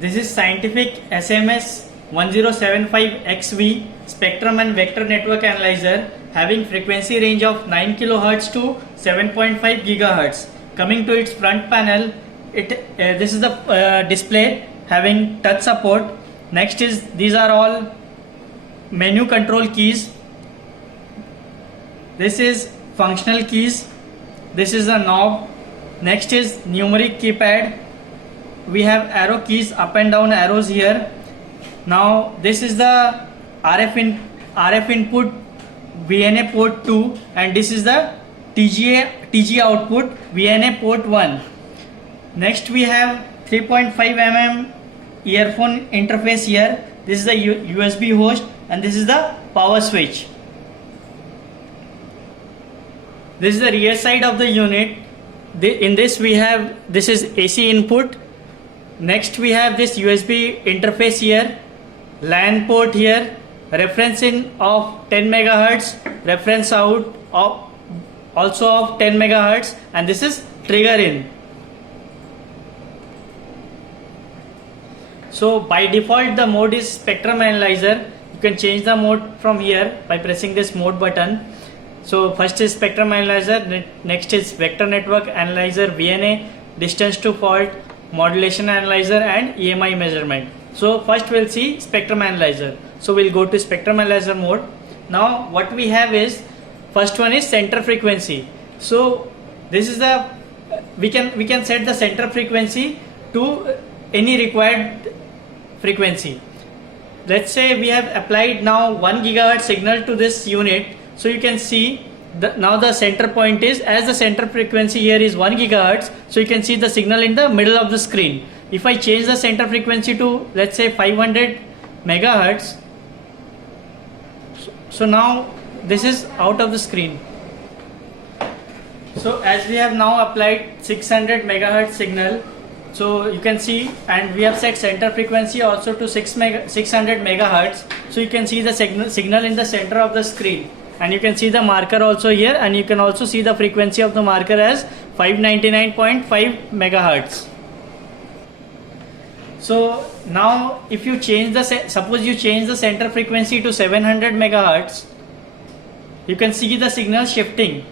This is Scientific SMS 1075XV Spectrum and Vector Network Analyzer having frequency range of 9 kHz to 7.5 GHz. Coming to its front panel, this is the display having touch support. Next is these are all menu control keys. This is functional keys. This is a knob. Next is numeric keypad. We have arrow keys, up and down arrows here. Now this is the RF input VNA port 2, and this is the TG output VNA port 1. Next we have 3.5 mm earphone interface here. This is the USB host, and this is the power switch. This is the rear side of the unit. In this we have, this is AC input. Next we have this USB interface here, LAN port here, reference in of 10 MHz, reference out of also of 10 MHz, and this is trigger in. So by default the mode is spectrum analyzer. You can change the mode from here by pressing this mode button. So first is spectrum analyzer, next is vector network analyzer VNA, distance to fault, modulation analyzer, and EMI measurement. So first we'll see spectrum analyzer. So we'll go to spectrum analyzer mode. Now what we have is, first one is center frequency. So this is the we can set the center frequency to any required frequency. Let's say we have applied now 1 GHz signal to this unit. So you can see now the center point is, as the center frequency here is 1 GHz, so you can see the signal in the middle of the screen. If I change the center frequency to, let's say, 500 MHz, so now this is out of the screen. So as we have now applied 600 MHz signal, so you can see, and we have set center frequency also to 600 MHz, so you can see the signal in the center of the screen. And you can see the marker also here, and you can also see the frequency of the marker as 599.5 MHz. So now if you change the, suppose you change the center frequency to 700 MHz, you can see the signal shifting.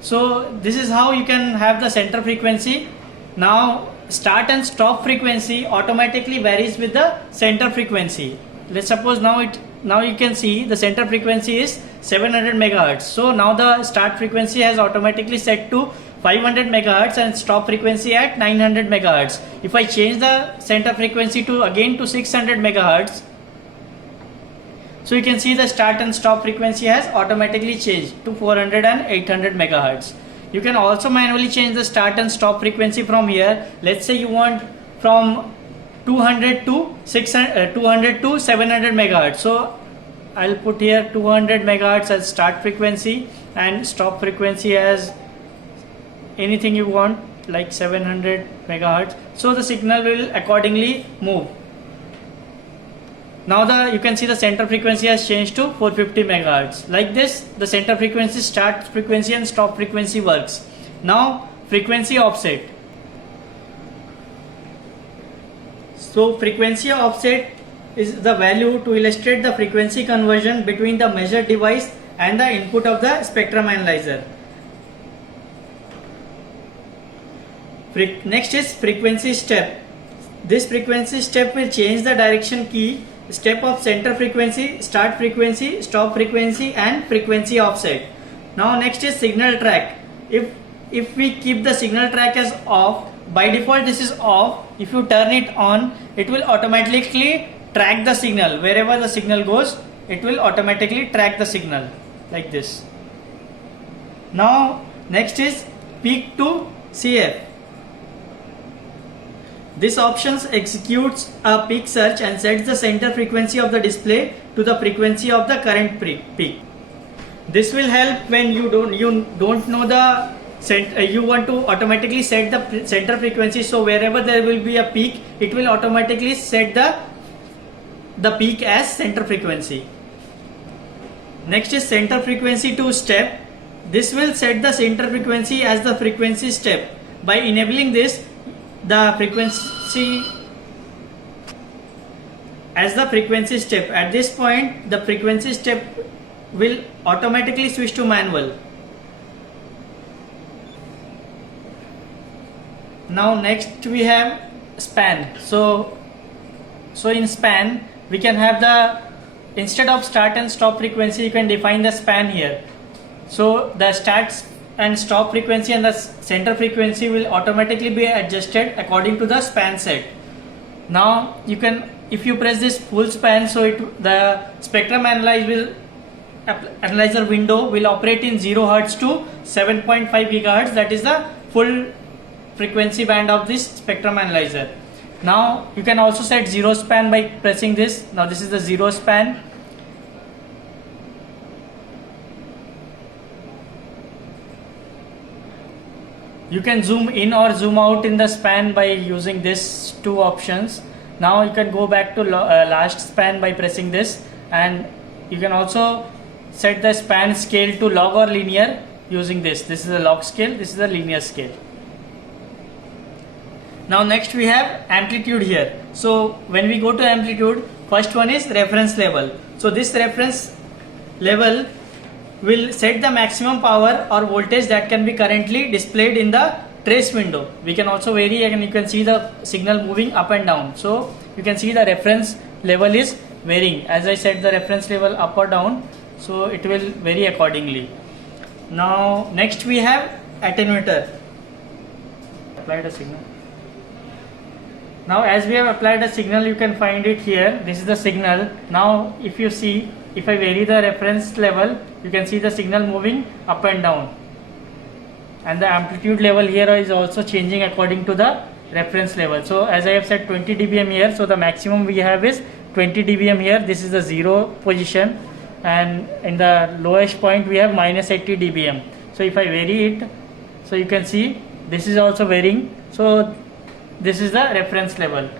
So this is how you can have the center frequency. Now start and stop frequency automatically varies with the center frequency. Let's suppose now you can see the center frequency is 700 MHz. So now the start frequency has automatically set to 500 MHz and stop frequency at 900 MHz. If I change the center frequency to 600 MHz, so you can see the start and stop frequency has automatically changed to 400 and 800 MHz. You can also manually change the start and stop frequency from here. Let's say you want from 200 to 700 MHz. So I'll put here 200 MHz as start frequency and stop frequency as anything you want, like 700 MHz. So the signal will accordingly move. Now you can see the center frequency has changed to 450 MHz. Like this, the center frequency, start frequency, and stop frequency works. Now frequency offset. So frequency offset is the value to illustrate the frequency conversion between the measured device and the input of the spectrum analyzer. Next is frequency step. This frequency step will change the direction key step of center frequency, start frequency, stop frequency, and frequency offset. Now next is signal track. If we keep the signal track as off, by default this is off. If you turn it on, it will automatically track the signal. Wherever the signal goes, it will automatically track the signal like this. Now next is peak to CF. This option executes a peak search and sets the center frequency of the display to the frequency of the current peak. This will help when you don't know the you want to automatically set the center frequency. So wherever there will be a peak, it will automatically set the peak as center frequency. Next is center frequency to step. This will set the center frequency as the frequency step. By enabling this, the frequency as the frequency step. At this point, the frequency step will automatically switch to manual. Now next we have span. So in span we can have the, instead of start and stop frequency, you can define the span here. So the start and stop frequency and the center frequency will automatically be adjusted according to the span set. Now you can, if you press this full span, so the spectrum analyzer window will operate in 0 Hz to 7.5 GHz. That is the full frequency band of this spectrum analyzer. Now you can also set zero span by pressing this. Now this is the zero span. You can zoom in or zoom out in the span by using these two options. Now you can go back to last span by pressing this, and you can also set the span scale to log or linear using this. This is a log scale, this is a linear scale. Now next we have amplitude here. So when we go to amplitude, first one is reference level. So this reference level will set the maximum power or voltage that can be currently displayed in the trace window. We can also vary, and you can see the signal moving up and down. So you can see the reference level is varying. As I set the reference level up or down, so it will vary accordingly. Now next we have attenuator. Applied a signal. Now as we have applied a signal, you can find it here. This is the signal. Now if you see, if I vary the reference level, you can see the signal moving up and down, and the amplitude level here is also changing according to the reference level. So as I have set 20 dBm here, so the maximum we have is 20 dBm here. This is the zero position, and in the lowest point we have minus 80 dBm. So if I vary it, so you can see this is also varying. So this is the reference level.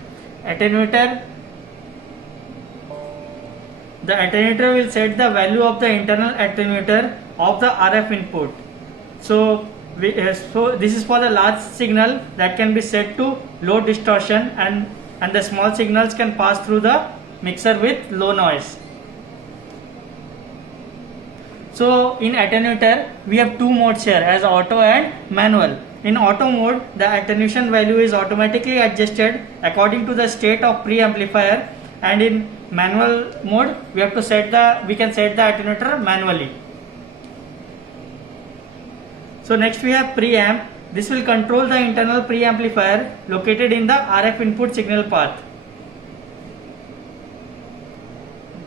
Attenuator. The attenuator will set the value of the internal attenuator of the RF input. So this is for the large signal that can be set to low distortion, and the small signals can pass through the mixer with low noise. So in attenuator we have two modes here, as auto and manual. In auto mode, the attenuation value is automatically adjusted according to the state of preamplifier, and in manual mode we can set the attenuator manually. So next we have preamp. This will control the internal preamplifier located in the RF input signal path.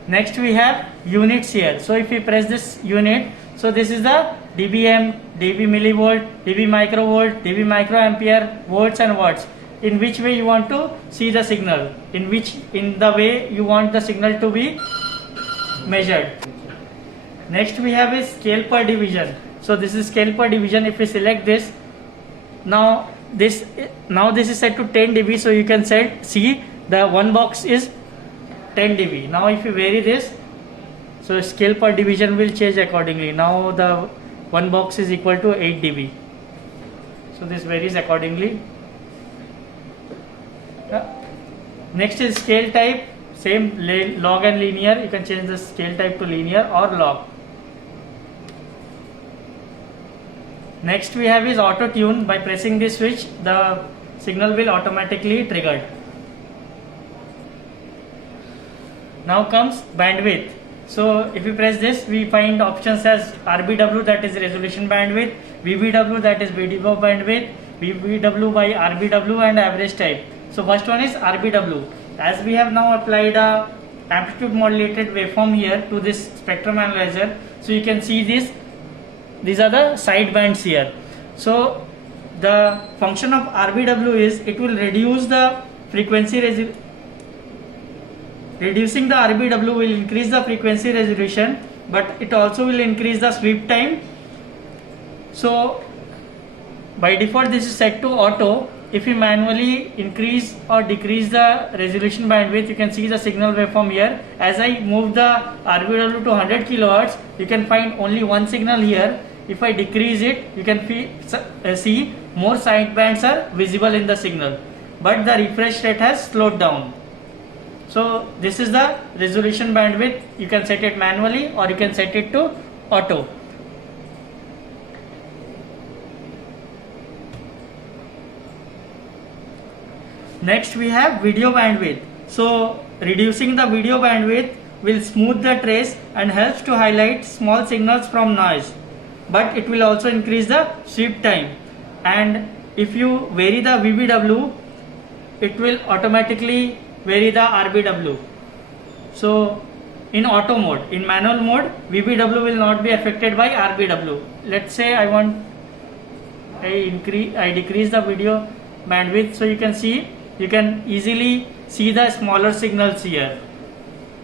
Next we have units here. So if we press this unit, so this is the dBm, dB millivolt, dB microvolt, dB microampere, volts and watts. In which way you want to see the signal, in the way you want the signal to be measured. Next we have is scale per division. So this is scale per division. If we select this, now this is set to 10 dB. So you can see the one box is 10 dB. Now if you vary this, so scale per division will change accordingly. Now the one box is equal to 8 dB. So this varies accordingly. Next is scale type. Same, log and linear. You can change the scale type to linear or log. Next we have is auto tune. By pressing this switch, the signal will automatically triggered. Now comes bandwidth. So if we press this, we find options as RBW, that is resolution bandwidth, VBW, that is video bandwidth, VBW by RBW, and average type. So first one is RBW. As we have now applied a amplitude modulated waveform here to this spectrum analyzer, so you can see these are the side bands here. So the function of RBW is it will reduce the frequency reducing the RBW will increase the frequency resolution, but it also will increase the sweep time. So by default this is set to auto. If you manually increase or decrease the resolution bandwidth, you can see the signal waveform here. As I move the RBW to 100 kHz, you can find only one signal here. If I decrease it, you can see more side bands are visible in the signal, but the refresh rate has slowed down. So this is the resolution bandwidth. You can set it manually or you can set it to auto. Next we have video bandwidth. So reducing the video bandwidth will smooth the trace and helps to highlight small signals from noise, but it will also increase the sweep time. And if you vary the VBW, it will automatically vary the RBW. So in auto mode, in manual mode, VBW will not be affected by RBW. Let's say I decrease the video bandwidth, so you can easily see the smaller signals here.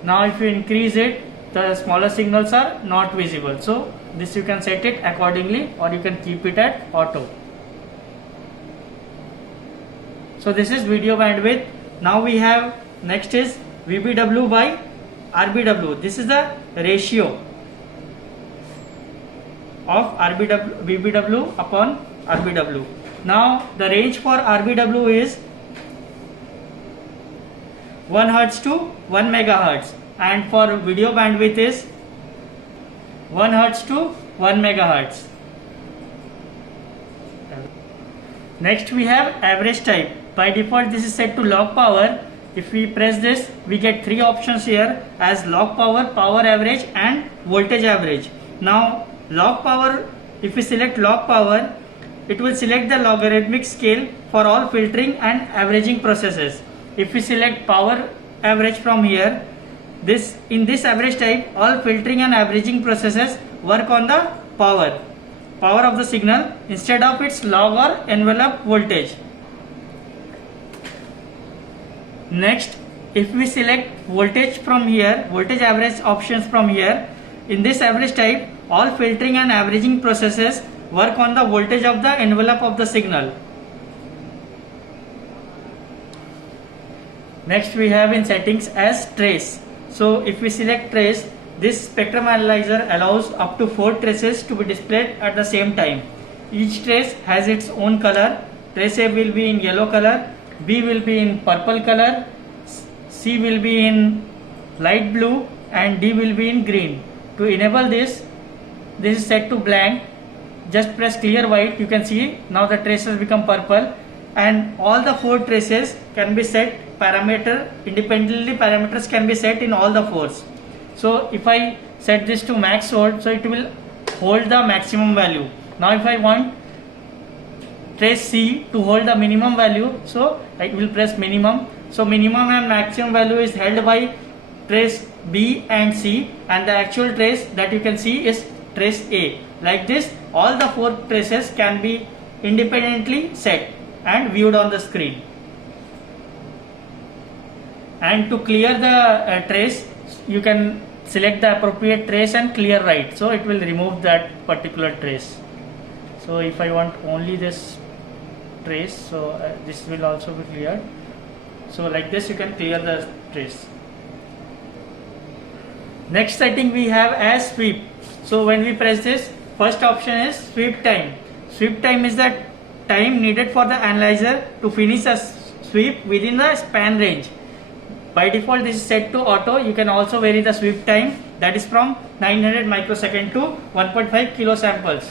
Now if you increase it, the smaller signals are not visible. So this you can set it accordingly or you can keep it at auto. So this is video bandwidth. Now we have next is VBW by RBW. This is the ratio of VBW upon RBW. Now the range for RBW is 1 Hz to 1 megahertz, and for video bandwidth is 1 Hz to 1 megahertz. Next we have average type. By default this is set to log power. If we press this, we get three options here as log power, power average and voltage average. Now log power, if we select log power, it will select the logarithmic scale for all filtering and averaging processes. If we select power average from here, in this average type, all filtering and averaging processes work on the power of the signal instead of its log or envelope voltage. Next, if we select voltage from here, voltage average options from here, in this average type, all filtering and averaging processes work on the voltage of the envelope of the signal. Next we have in settings as trace. So if we select trace, this spectrum analyzer allows up to 4 traces to be displayed at the same time. Each trace has its own color. Trace A will be in yellow color, B will be in purple color, C will be in light blue and D will be in green. To enable this is set to blank. Just press clear white, you can see now the trace has become purple, and all the 4 traces can be set independently. Parameters can be set in all the 4s. So if I set this to max hold, so it will hold the maximum value. Now if I want trace C to hold the minimum value, so I will press minimum. So minimum and maximum value is held by trace B and C, and the actual trace that you can see is trace A. Like this, all the 4 traces can be independently set and viewed on the screen. And to clear the trace, you can select the appropriate trace and clear right, so it will remove that particular trace. So if I want only this trace, so this will also be cleared. So like this you can clear the trace. Next setting we have as sweep. So when we press this, first option is sweep time. Sweep time is the time needed for the analyzer to finish a sweep within the span range. By default this is set to auto. You can also vary the sweep time, that is from 900 microsecond to 1.5 kiloseconds.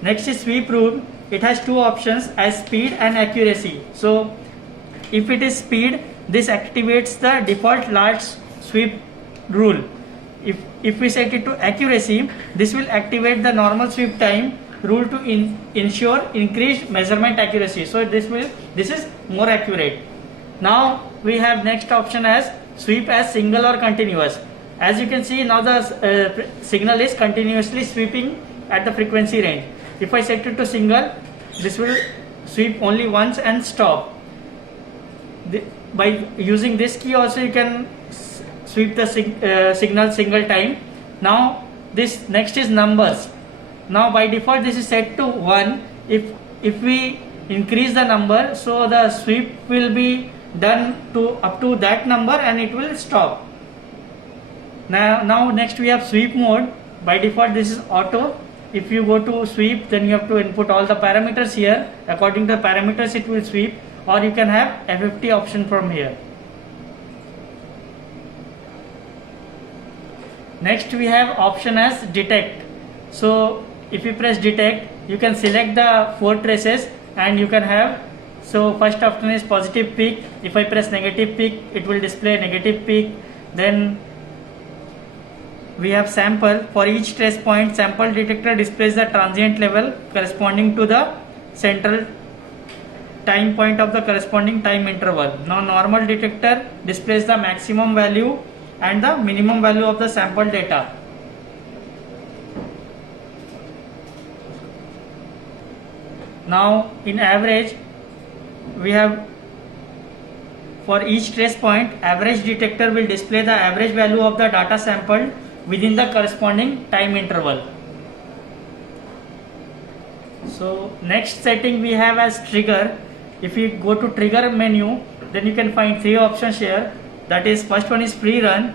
Next is sweep rule. It has 2 options as speed and accuracy. So if it is speed, this activates the default large sweep rule. If we set it to accuracy, this will activate the normal sweep time rule to ensure increased measurement accuracy. So this is more accurate. Now we have next option as sweep as single or continuous. As you can see, now the signal is continuously sweeping at the frequency range. If I set it to single, this will sweep only once and stop. By using this key also you can sweep the signal single time. Now this next is numbers. Now by default this is set to 1. If we increase the number, so the sweep will be done to up to that number and it will stop. Now next we have sweep mode. By default this is auto. If you go to sweep, then you have to input all the parameters here. According to the parameters it will sweep. or you can have FFT option from here. Next we have option as detect. So if you press detect, you can select the 4 traces and you can have, so first option is positive peak. If I press negative peak, it will display negative peak. Then we have sample. For each trace point, sample detector displays the transient level corresponding to the central time point of the corresponding time interval. Now normal detector displays the maximum value and the minimum value of the sample data. Now in average, we have, for each trace point, average detector will display the average value of the data sampled within the corresponding time interval. So next setting we have as trigger. If you go to trigger menu, then you can find 3 options here. That is, first one is free run.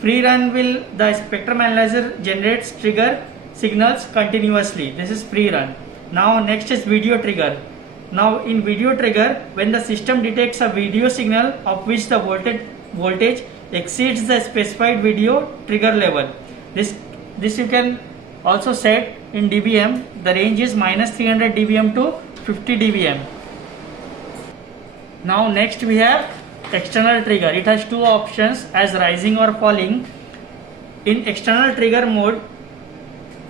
Free run will, the spectrum analyzer generates trigger signals continuously. This is free run. Now next is video trigger. Now in video trigger, when the system detects a video signal of which the voltage exceeds the specified video trigger level. This you can also set in dBm. The range is -300 dBm to 50 dBm. Now next we have external trigger. It has 2 options as rising or falling. In external trigger mode,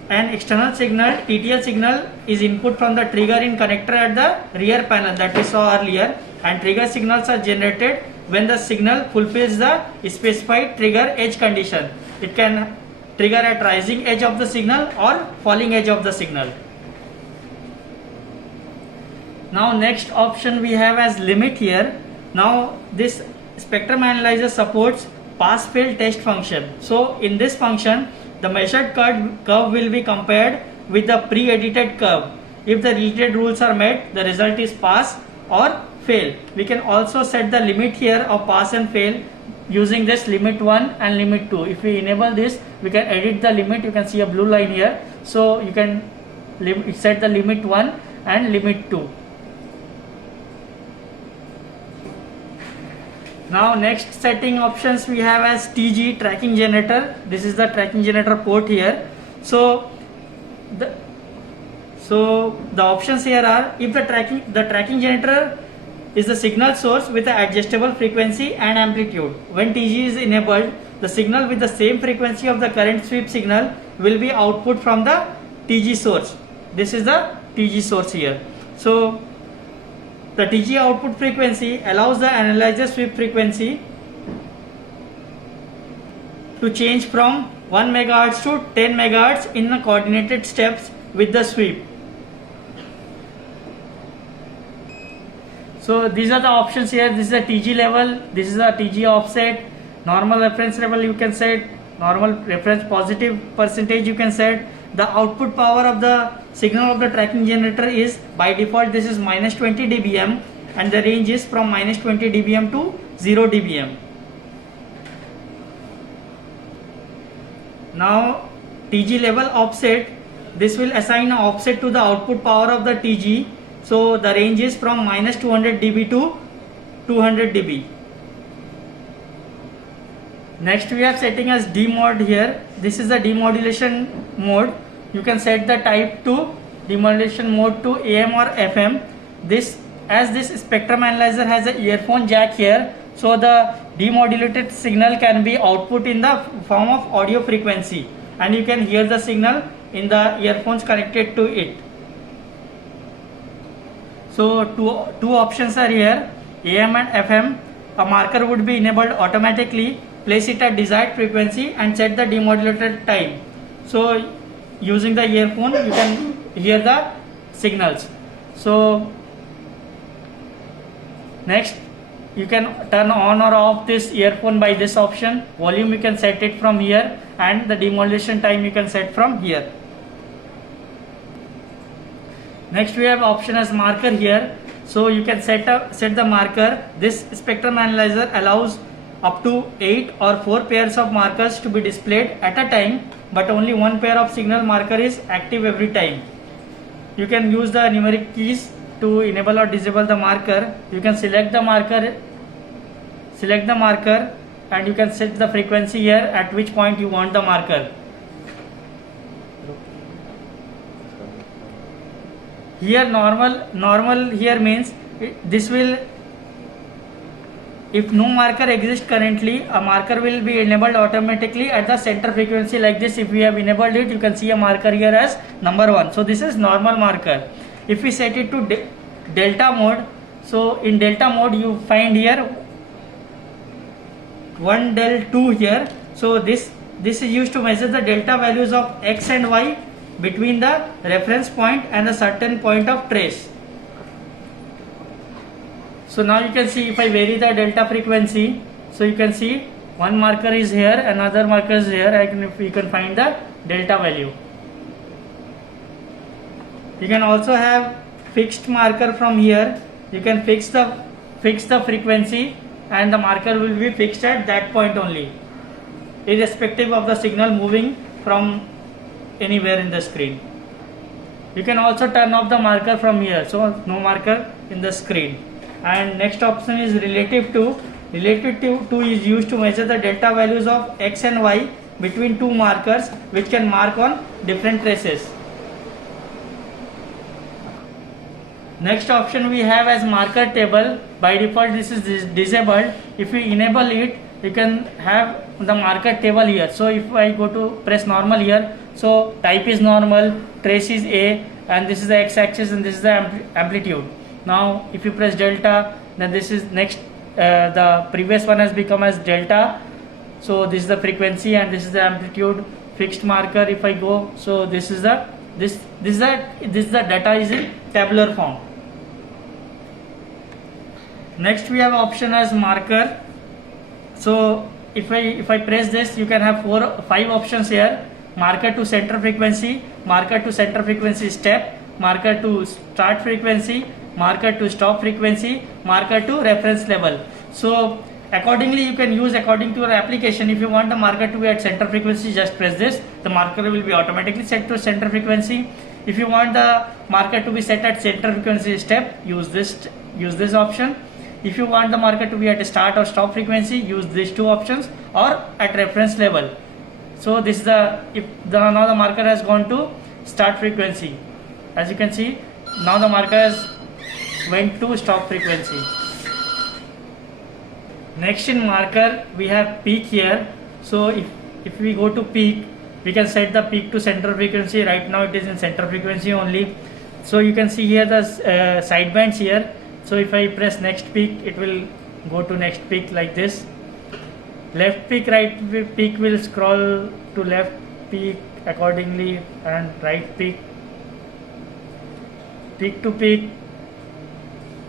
an external signal, TTL signal, is input from the trigger in connector at the rear panel that we saw earlier, and trigger signals are generated when the signal fulfills the specified trigger edge condition. It can trigger at rising edge of the signal or falling edge of the signal. Now next option we have as limit here. Now this spectrum analyzer supports pass fail test function. So in this function, the measured curve will be compared with the pre-edited curve. If the related rules are met, the result is pass or fail. We can also set the limit here of pass and fail using this limit 1 and limit 2. If we enable this, we can edit the limit. You can see a blue line here. So you can set the limit 1 and limit 2. Now next setting options we have as TG, tracking generator. This is the tracking generator port here. So the options here are, if the tracking generator is the signal source with the adjustable frequency and amplitude. When TG is enabled, the signal with the same frequency of the current sweep signal will be output from the TG source. This is the TG source here. So the TG output frequency allows the analyzer sweep frequency to change from 1 MHz to 10 MHz in the coordinated steps with the sweep. So these are the options here. This is the TG level, this is the TG offset, normal reference level you can set, normal reference positive percentage you can set. The output power of the signal of the tracking generator is, by default, this is -20 dBm, and the range is from -20 dBm to 0 dBm. Now TG level offset, this will assign an offset to the output power of the TG. So the range is from -200 dB to 200 dB. Next we have setting as demod here. This is the demodulation mode. You can set the type to demodulation mode to AM or FM. As this spectrum analyzer has an earphone jack here, so the demodulated signal can be output in the form of audio frequency, and you can hear the signal in the earphones connected to it. So two options are here, AM and FM. A marker would be enabled automatically. Place it at desired frequency and set the demodulated time. So using the earphone, you can hear the signals. So next, you can turn on or off this earphone by this option. Volume you can set it from here, and the demodulation time you can set from here. Next we have option as marker here. So you can set the marker. This spectrum analyzer allows up to 8 or 4 pairs of markers to be displayed at a time, but only one pair of signal marker is active every time. You can use the numeric keys to enable or disable the marker, you can select the marker and you can set the frequency here at which point you want the marker. Here normal here means this will, if no marker exists currently, a marker will be enabled automatically at the center frequency like this. If we have enabled it, you can see a marker here as number 1. So this is normal marker. If we set it to delta mode, so in delta mode you find here 1 del 2 here. So this is used to measure the delta values of x and y between the reference point and a certain point of trace. So now you can see if I vary the delta frequency, so you can see one marker is here, another marker is here, you can find the delta value. You can also have fixed marker from here. You can fix the frequency and the marker will be fixed at that point only, irrespective of the signal moving from anywhere in the screen. You can also turn off the marker from here, so no marker in the screen. And next option is relative to. Relative to is used to measure the delta values of x and y between two markers which can mark on different traces. Next option we have as marker table. By default this is disabled. If you enable it, you can have the marker table here. So if I go to press normal here, so type is normal, trace is A, and this is the x-axis and this is the amplitude. Now if you press delta, then this is next, the previous one has become as delta, so this is the frequency and this is the amplitude. Fixed marker, if I go, so this is the data is in tabular form. Next we have option as marker. So if I press this, you can have 5 options here. Marker to center frequency, marker to center frequency step, marker to start frequency, marker to stop frequency, marker to reference level. So accordingly you can use according to your application. If you want the marker to be at center frequency, just press this, the marker will be automatically set to center frequency. If you want the marker to be set at center frequency step, use this option. If you want the marker to be at start or stop frequency, use these 2 options, or at reference level. So this is now the marker has gone to start frequency. As you can see, now the marker has went to stop frequency. Next in marker we have peak here. So if we go to peak, we can set the peak to center frequency. Right now it is in center frequency only. So you can see here the sidebands here. So if I press next peak, it will go to next peak like this. Left peak, right peak will scroll to left peak accordingly, and right peak. Peak to peak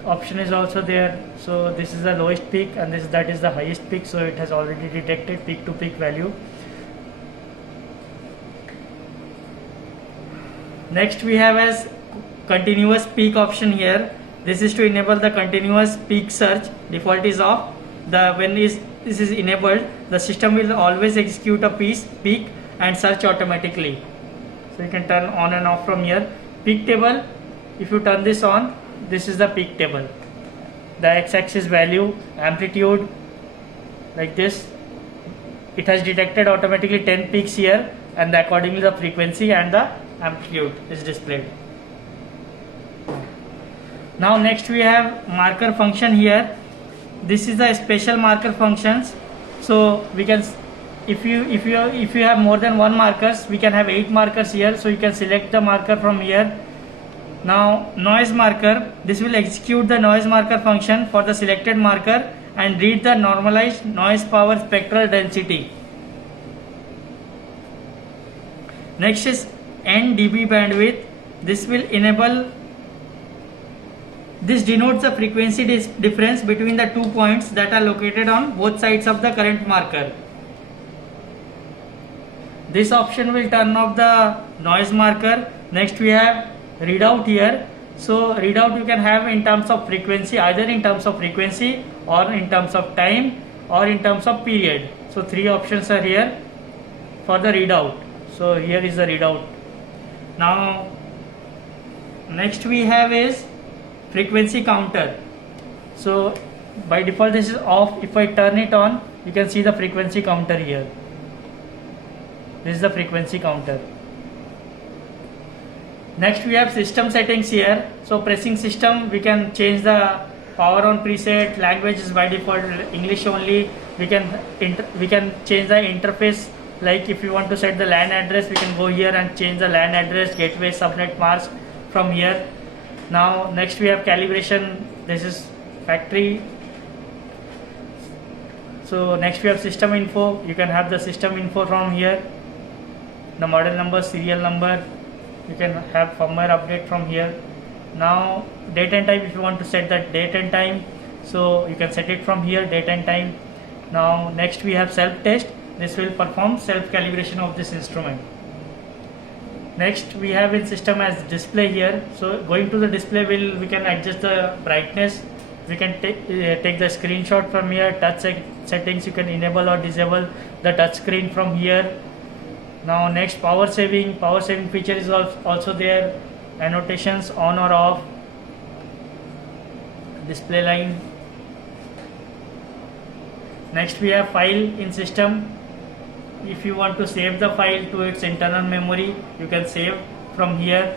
option is also there. So this is the lowest peak and that is the highest peak, so it has already detected peak to peak value. Next we have as continuous peak option here. This is to enable the continuous peak search. Default is off. When this is enabled, the system will always execute a peak and search automatically. So you can turn on and off from here. Peak table, if you turn this on, this is the peak table. The x-axis value, amplitude, like this. It has detected automatically 10 peaks here, and accordingly the frequency and the amplitude is displayed. Now next we have marker function here. This is the special marker functions. So we can, if you have more than 1 markers, we can have 8 markers here. So you can select the marker from here. Now noise marker, this will execute the noise marker function for the selected marker and read the normalized noise power spectral density. Next is N dB bandwidth. This will enable, this denotes the frequency difference between the 2 points that are located on both sides of the current marker. This option will turn off the noise marker. Next we have readout here. So readout you can have in terms of frequency, either in terms of frequency or in terms of time or in terms of period. So 3 options are here for the readout. So here is the readout. Now next we have is frequency counter. So by default this is off. If I turn it on, you can see the frequency counter here. This is the frequency counter. Next we have system settings here. So pressing system, we can change the power on preset. Language is by default English only. We can change the interface. Like if you want to set the LAN address, we can go here and change the LAN address, gateway, subnet mask from here. Now next we have calibration. This is factory. So next we have system info. You can have the system info from here. The model number, serial number. You can have firmware update from here. Now date and time, if you want to set that date and time, so you can set it from here, date and time. Now next we have self test. This will perform self calibration of this instrument. Next we have in system as display here. So going to the display, we can adjust the brightness. We can take the screenshot from here. Touch settings, you can enable or disable the touch screen from here. Now next power saving feature is also there. Annotations on or off, display line. Next we have file in system. If you want to save the file to its internal memory, you can save from here,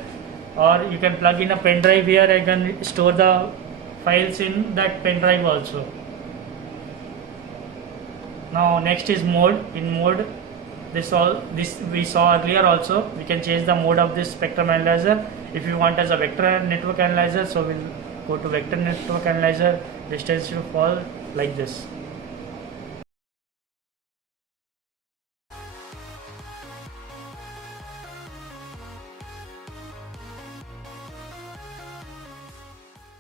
or you can plug in a pen drive here and can store the files in that pen drive also. Now next is mode. In mode, this we saw earlier also. We can change the mode of this spectrum analyzer. If you want as a vector network analyzer, so we'll go to vector network analyzer. Distance should fall like this.